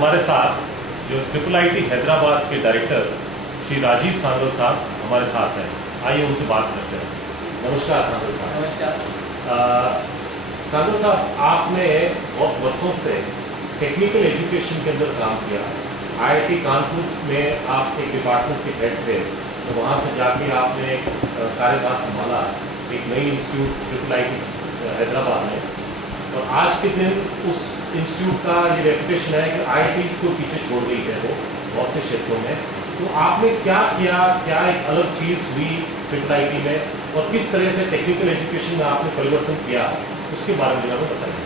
हमारे साथ जो IIIT हैदराबाद के डायरेक्टर श्री राजीव सांगल साहब हमारे साथ हैं। आइए उनसे बात करते हैं। नमस्कार सांगल साहब। नमस्कार। सांगल साहब, आपने बहुत वर्षों से टेक्निकल एजुकेशन के अंदर काम किया। IIT कानपुर में आप एक डिपार्टमेंट के हेड थे, तो वहां से जाके आपने कार्यभार संभाला एक नई इंस्टीट्यूट IIT हैदराबाद में। और आज के दिन उस इंस्टीट्यूट का ये रेपुटेशन है कि IITs को पीछे छोड़ गई है वो बहुत से क्षेत्रों में। तो आपने क्या किया, क्या एक अलग चीज हुई IIT में, और किस तरह से टेक्निकल एजुकेशन में आपने परिवर्तन किया, उसके बारे में हमें बताइए।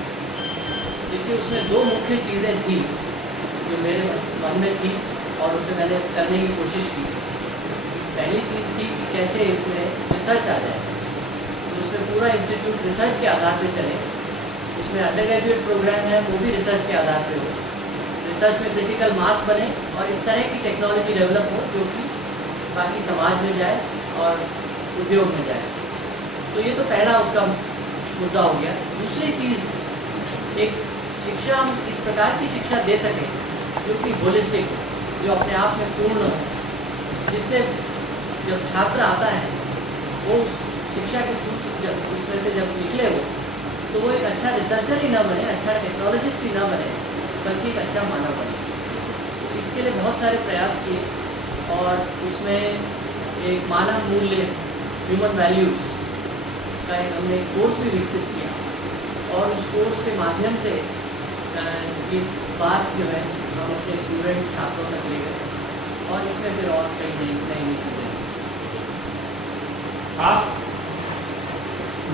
देखिए, उसमें दो मुख्य चीज़ें थी जो मेरे मन में थी और उसे मैंने करने की कोशिश की। पहली चीज़ थी कि कैसे इसमें रिसर्च आ जाए, उसमें पूरा इंस्टीट्यूट रिसर्च के आधार पर चले। उसमें अंडर ग्रेजुएट प्रोग्राम है, वो भी रिसर्च के आधार पे हो, रिसर्च में क्रिटिकल मास बने और इस तरह की टेक्नोलॉजी डेवलप हो जो कि बाकी समाज में जाए और उद्योग में जाए। तो ये तो पहला उसका मुद्दा हो गया। दूसरी चीज़, एक शिक्षा, हम इस प्रकार की शिक्षा दे सकें जो कि होलिस्टिक हो, जो अपने आप में पूर्ण हो, जिससे जब छात्र आता है वो उस शिक्षा के थ्रू उसमें से जब निकले वो, तो वो एक अच्छा रिसर्चर ही ना बने, अच्छा टेक्नोलॉजिस्ट ही ना बने, बल्कि एक अच्छा मानव बने। तो इसके लिए बहुत सारे प्रयास किए और उसमें एक मानव मूल्य, ह्यूमन वैल्यूज़ का एक हमने कोर्स भी विकसित किया और उस कोर्स के माध्यम से ये बात जो है हम अपने स्टूडेंट छात्रों तक ले गए और इसमें फिर और कई नई चीज़ें। आप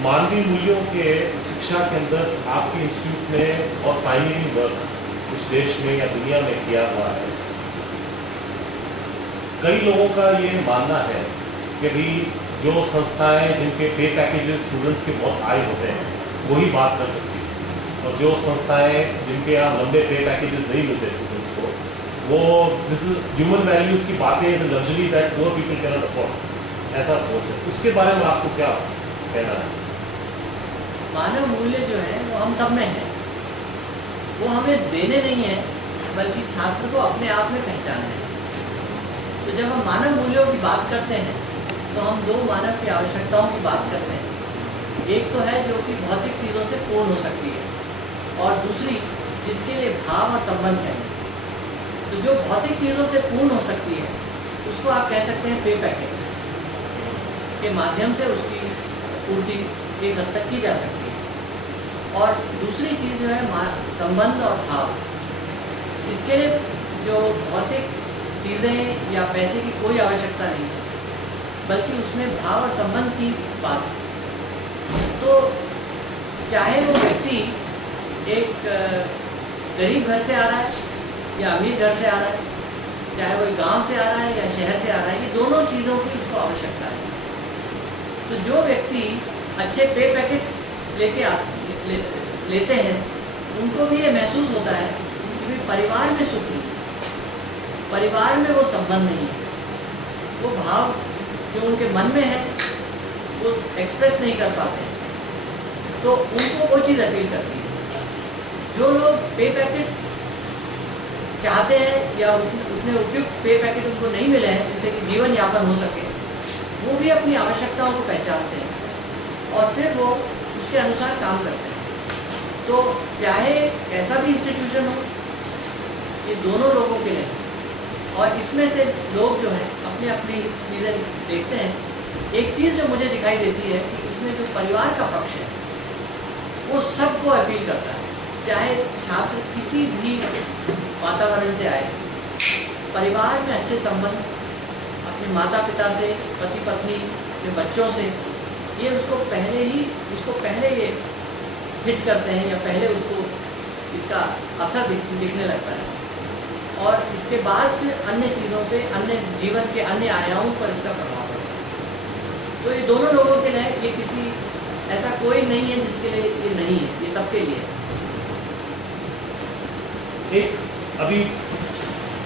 मानवीय मूल्यों के शिक्षा के अंदर आपके इंस्टीट्यूट ने बहुत पायनियरिंग वर्क इस देश में या दुनिया में किया हुआ है। कई लोगों का ये मानना है कि भी जो संस्थाएं जिनके पे पैकेजेस स्टूडेंट्स के बहुत हाई होते हैं वही बात कर सकती है, और जो संस्थाएं जिनके यहाँ लंबे पे पैकेजेस नहीं मिलते स्टूडेंट्स को, वो दिस ह्यूमन वैल्यूज की बातें is luxury that poor people can not afford, ऐसा सोच है। उसके बारे में आपको क्या कहना है? मानव मूल्य जो है वो हम सब में है, वो हमें देने नहीं है बल्कि छात्र को अपने आप में पहचानना है। तो जब हम मानव मूल्यों की बात करते हैं तो हम दो मानव की आवश्यकताओं की बात करते हैं। एक तो है जो कि भौतिक चीज़ों से पूर्ण हो सकती है और दूसरी जिसके लिए भाव और संबंध चाहिए। तो जो भौतिक चीज़ों से पूर्ण हो सकती है उसको आप कह सकते हैं पे पैकेज के माध्यम से उसकी पूर्ति एक हद तक की जा सकती है। और दूसरी चीज़ जो है संबंध और भाव, इसके लिए जो भौतिक चीज़ें या पैसे की कोई आवश्यकता नहीं है बल्कि उसमें भाव और संबंध की बात है। तो चाहे वो व्यक्ति एक गरीब घर से आ रहा है या अमीर घर से आ रहा है, चाहे वो गांव से आ रहा है या शहर से आ रहा है, ये दोनों चीज़ों की उसको आवश्यकता है। तो जो व्यक्ति अच्छे पे पैकेज लेते हैं उनको भी ये महसूस होता है कि परिवार में सुख नहीं, परिवार में वो संबंध नहीं है, वो भाव जो उनके मन में है वो एक्सप्रेस नहीं कर पाते, तो उनको वो चीज़ अपील करती है। जो लोग पे पैकेट्स चाहते हैं या उतने उपयुक्त पे पैकेट उनको नहीं मिले हैं जिससे कि जीवन यापन हो सके, वो भी अपनी आवश्यकताओं को पहचानते हैं और फिर वो उसके अनुसार काम करते हैं। तो चाहे कैसा भी इंस्टीट्यूशन हो, ये दोनों लोगों के लिए, और इसमें से लोग जो हैं अपनी अपनी चीज़ें देखते हैं। एक चीज़ जो मुझे दिखाई देती है कि इसमें जो परिवार का पक्ष है वो सबको अपील करता है, चाहे छात्र किसी भी वातावरण से आए। परिवार में अच्छे संबंध अपने माता पिता से, पति पत्नी के बच्चों से, ये उसको पहले ये हिट करते हैं या पहले उसको इसका असर दिखने लगता है और इसके बाद फिर अन्य चीज़ों पे, अन्य जीवन के अन्य आयामों पर इसका प्रभाव पड़ता है। तो ये दोनों लोगों के लिए, ये किसी ऐसा कोई नहीं है जिसके लिए ये नहीं है, ये सबके लिए है। एक अभी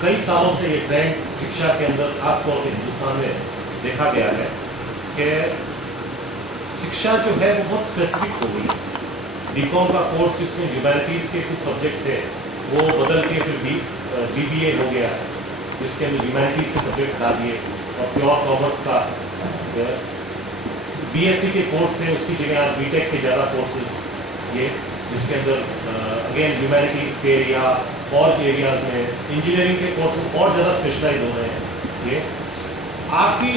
कई सालों से ये ट्रेंड शिक्षा के अंदर खासतौर पर हिंदुस्तान में देखा गया है कि शिक्षा जो है वो बहुत स्पेसिफिक हो गई। बीकॉम का कोर्स जिसमें ह्यूमैनिटीज के कुछ सब्जेक्ट थे वो बदल के फिर BBA हो गया, जिसके अंदर ह्यूमैनिटीज के सब्जेक्ट हटा दिए और प्योर कॉमर्स का BSc के कोर्स थे, उसकी जगह आज BTech के ज़्यादा कोर्सेज ये, जिसके अंदर अगेन ह्यूमैनिटीज के या और एरियाज में इंजीनियरिंग के कोर्सेज और ज़्यादा स्पेशलाइज हो रहे हैं। ये आपकी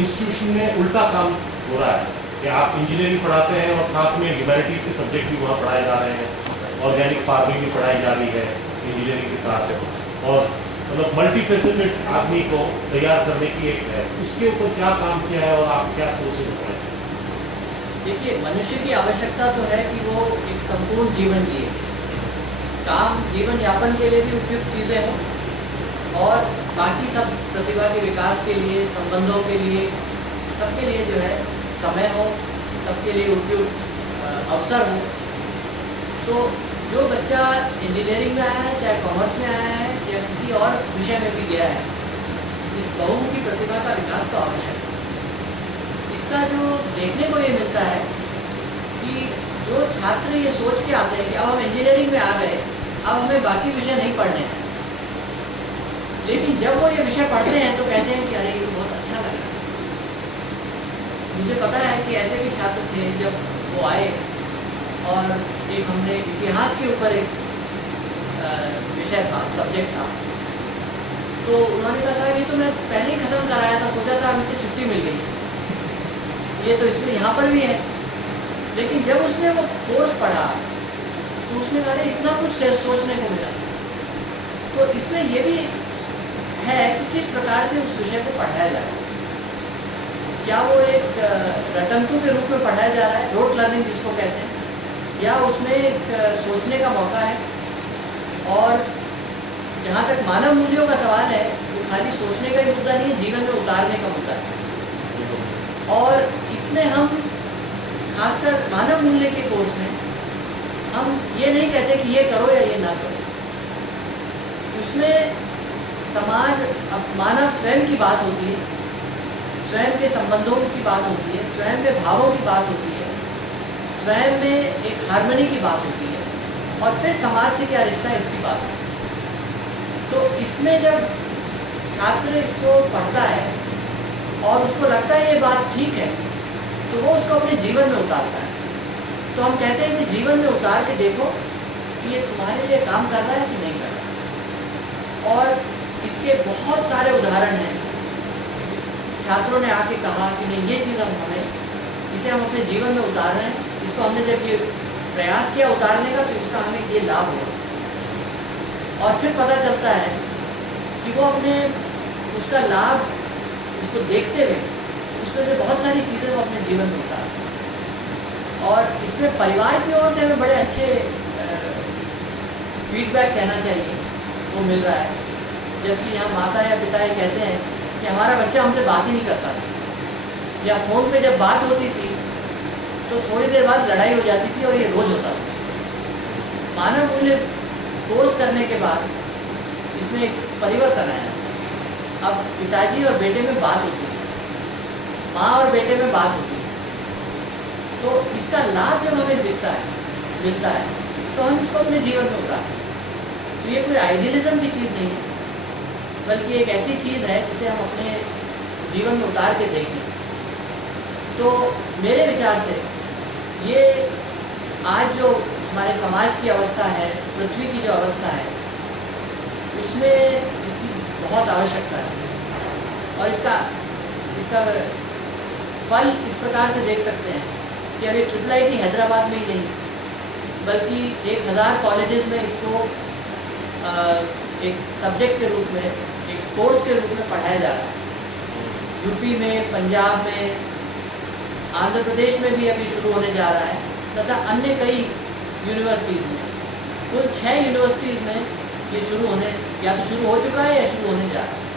इंस्टीट्यूशन में उल्टा काम हो रहा है कि आप इंजीनियरिंग पढ़ाते हैं और साथ में ह्यूमैनिटीज के सब्जेक्ट भी वहाँ पढ़ाए जा रहे हैं, ऑर्गेनिक फार्मिंग भी पढ़ाई जा रही है इंजीनियरिंग के साथ, और मतलब मल्टीफेसिलिटेड आदमी को तैयार करने की एक है, उसके ऊपर क्या काम किया है और आप क्या सोच रहे हैं? देखिए, मनुष्य की आवश्यकता तो है कि वो एक संपूर्ण जीवन जिए, काम जीवन यापन के लिए भी उपयुक्त चीजें हों और बाकी सब प्रतिभा के विकास के लिए, संबंधों के लिए, सबके लिए जो है समय हो, सबके लिए उपयुक्त अवसर हो। तो जो बच्चा इंजीनियरिंग में आया है, चाहे कॉमर्स में आया है या किसी और विषय में भी गया है, इस बहुमुखी प्रतिभा का विकास तो आवश्यक है। इसका जो देखने को ये मिलता है कि जो छात्र ये सोच के आते हैं कि अब हम इंजीनियरिंग में आ गए, अब हमें बाकी विषय नहीं पढ़ने हैं, लेकिन जब वो ये विषय पढ़ते हैं तो कहते हैं कि अरे ये बहुत अच्छा लगा। मुझे पता है कि ऐसे भी छात्र थे, जब वो आए और एक हमने इतिहास के ऊपर एक विषय था, सब्जेक्ट था, तो उन्होंने कहा सर ये तो मैं पहले ही खत्म कराया था, सोचा था अब इससे छुट्टी मिल गई, ये तो इसमें यहाँ पर भी है। लेकिन जब उसने वो कोर्स पढ़ा तो उसने कहा इतना कुछ सोचने को मिला। तो इसमें ये भी है कि किस प्रकार से उस विषय को पढ़ाया जाए, क्या वो एक रटंतु के रूप में पढ़ाया जा रहा है, रोट लर्निंग जिसको कहते हैं, या उसमें एक सोचने का मौका है। और जहाँ तक मानव मूल्यों का सवाल है, वो खाली सोचने का ही मुद्दा नहीं है, जीवन में उतारने का मुद्दा है। और इसमें हम खासकर मानव मूल्य के कोर्स में हम ये नहीं कहते कि ये करो या ये ना करो, उसमें समाज, मानव स्वयं की बात होती है, स्वयं के संबंधों की बात होती है, स्वयं के भावों की बात होती है, स्वयं में एक हार्मनी की बात होती है, और फिर समाज से क्या रिश्ता है इसकी बात होती है। तो इसमें जब छात्र इसको पढ़ता है और उसको लगता है ये बात ठीक है, तो वो उसको अपने जीवन में उतारता है। तो हम कहते हैं इसे जीवन में उतार के देखो कि ये तुम्हारे लिए काम कर रहा है कि नहीं कर रहा। और इसके बहुत सारे उदाहरण हैं। छात्रों ने आके कहा कि नहीं ये चीज़ इसे हम अपने जीवन में उतार रहे हैं, इसको हमने जब ये प्रयास किया उतारने का तो इसका हमें ये लाभ हुआ। और फिर पता चलता है कि वो अपने उसका लाभ, उसको देखते हुए उसमें से बहुत सारी चीज़ें वो अपने जीवन में उतारते हैं। और इसमें परिवार की ओर से हमें बड़े अच्छे फीडबैक कहना चाहिए वो मिल रहा है। जबकि यहाँ माता या पिता ये कहते हैं कि हमारा बच्चा हमसे बात ही नहीं करता था, या फ़ोन पे जब बात होती थी तो थोड़ी देर बाद लड़ाई हो जाती थी, और ये रोज होता था। मानव मूल्य कोर्स करने के बाद इसमें एक परिवर्तन आया। अब पिताजी और बेटे में बात होती है, माँ और बेटे में बात होती है, तो इसका लाभ जब हमें मिलता है तो हम इसको अपने जीवन में उतारते हैं। तो ये कोई आइडियलिज्म की चीज़ नहीं है, बल्कि एक ऐसी चीज़ है जिसे हम अपने जीवन में उतार के देखें। तो मेरे विचार से ये आज जो हमारे समाज की अवस्था है, पृथ्वी की जो अवस्था है, उसमें इसकी बहुत आवश्यकता है। और इसका फल इस प्रकार से देख सकते हैं कि अभी IIIT हैदराबाद में ही नहीं, बल्कि 1000 कॉलेजेस में इसको एक सब्जेक्ट के रूप में, एक कोर्स के रूप में पढ़ाया जा रहा है। यूपी में, पंजाब में, आंध्र प्रदेश में भी अभी शुरू होने जा रहा है, तथा अन्य कई यूनिवर्सिटीज़ में, कुल 6 यूनिवर्सिटीज़ में ये शुरू हो चुका है या शुरू होने जा रहा है।